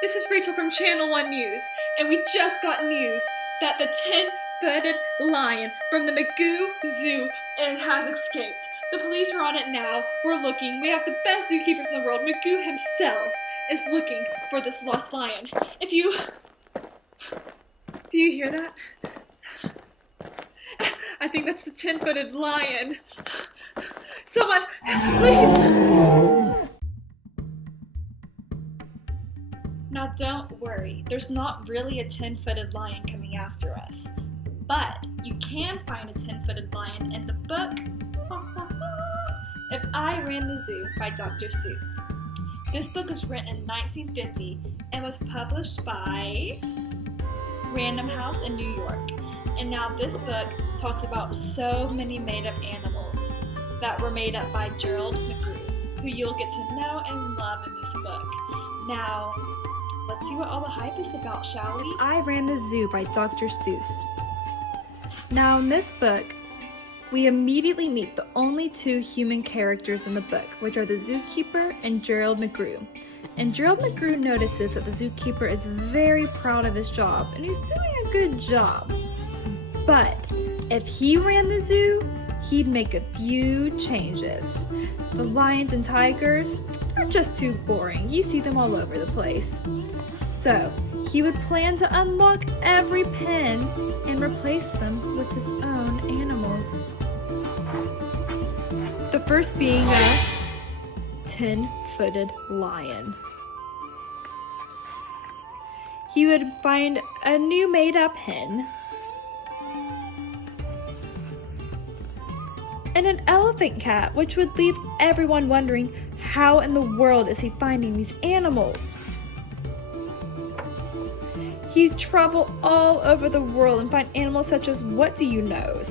This is Rachel from Channel 1 News, and we just got news that the 10-footed lion from the Magoo Zoo has escaped. The police are on it now. We're looking. We have the best zookeepers in the world. Magoo himself is looking for this lost lion. Do you hear that? I think that's the 10-footed lion. Someone, please! Now don't worry, there's not really a 10-footed lion coming after us. But you can find a 10-footed lion in the book If I Ran the Zoo by Dr. Seuss. This book was written in 1950 and was published by Random House in New York. And now this book talks about so many made-up animals that were made up by Gerald McGrew, who you'll get to know and love in this book. Now, let's see what all the hype is about, shall we? I Ran the Zoo by Dr. Seuss. Now in this book, we immediately meet the only two human characters in the book, which are the zookeeper and Gerald McGrew. And Gerald McGrew notices that the zookeeper is very proud of his job, and he's doing a good job. But if he ran the zoo, he'd make a few changes. The lions and tigers are just too boring. You see them all over the place. So he would plan to unlock every pen and replace them with his own animals. The first being a 10-footed lion. He would find a new made-up hen and an elephant cat, which would leave everyone wondering, how in the world is he finding these animals? He'd travel all over the world and find animals such as What Do You Knows?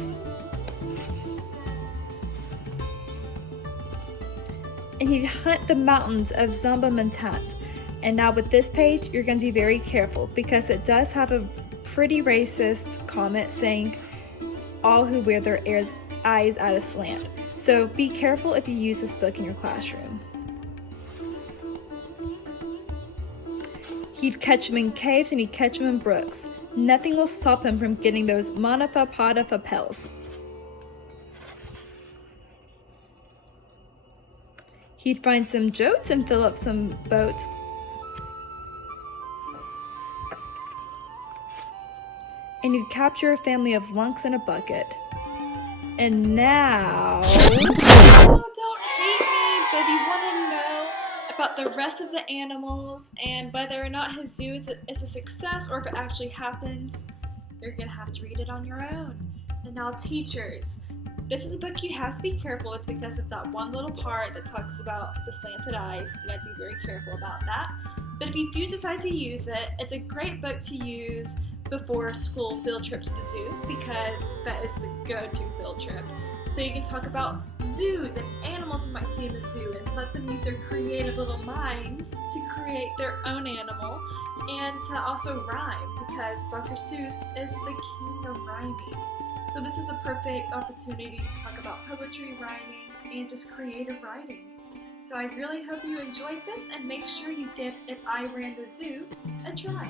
And he'd hunt the mountains of Zomba-Mantant. And now with this page, you're going to be very careful because it does have a pretty racist comment saying, all who wear their eyes at a slant. So be careful if you use this book in your classroom. He'd catch them in caves and he'd catch them in brooks. Nothing will stop him from getting those Manafa Padafa pells. He'd find some jotes and fill up some boats. And he'd capture a family of lunks in a bucket. And now... Oh, don't hate me, but if you want to know about the rest of the animals and whether or not his zoo is a success or if it actually happens, you're going to have to read it on your own. And now teachers, this is a book you have to be careful with because of that one little part that talks about the slanted eyes. You have to be very careful about that. But if you do decide to use it, it's a great book to use before a school field trip to the zoo because that is the go-to field trip. So you can talk about zoos and animals you might see in the zoo and let them use their creative little minds to create their own animal and to also rhyme because Dr. Seuss is the king of rhyming. So this is a perfect opportunity to talk about poetry, rhyming, and just creative writing. So I really hope you enjoyed this and make sure you give If I Ran the Zoo a try.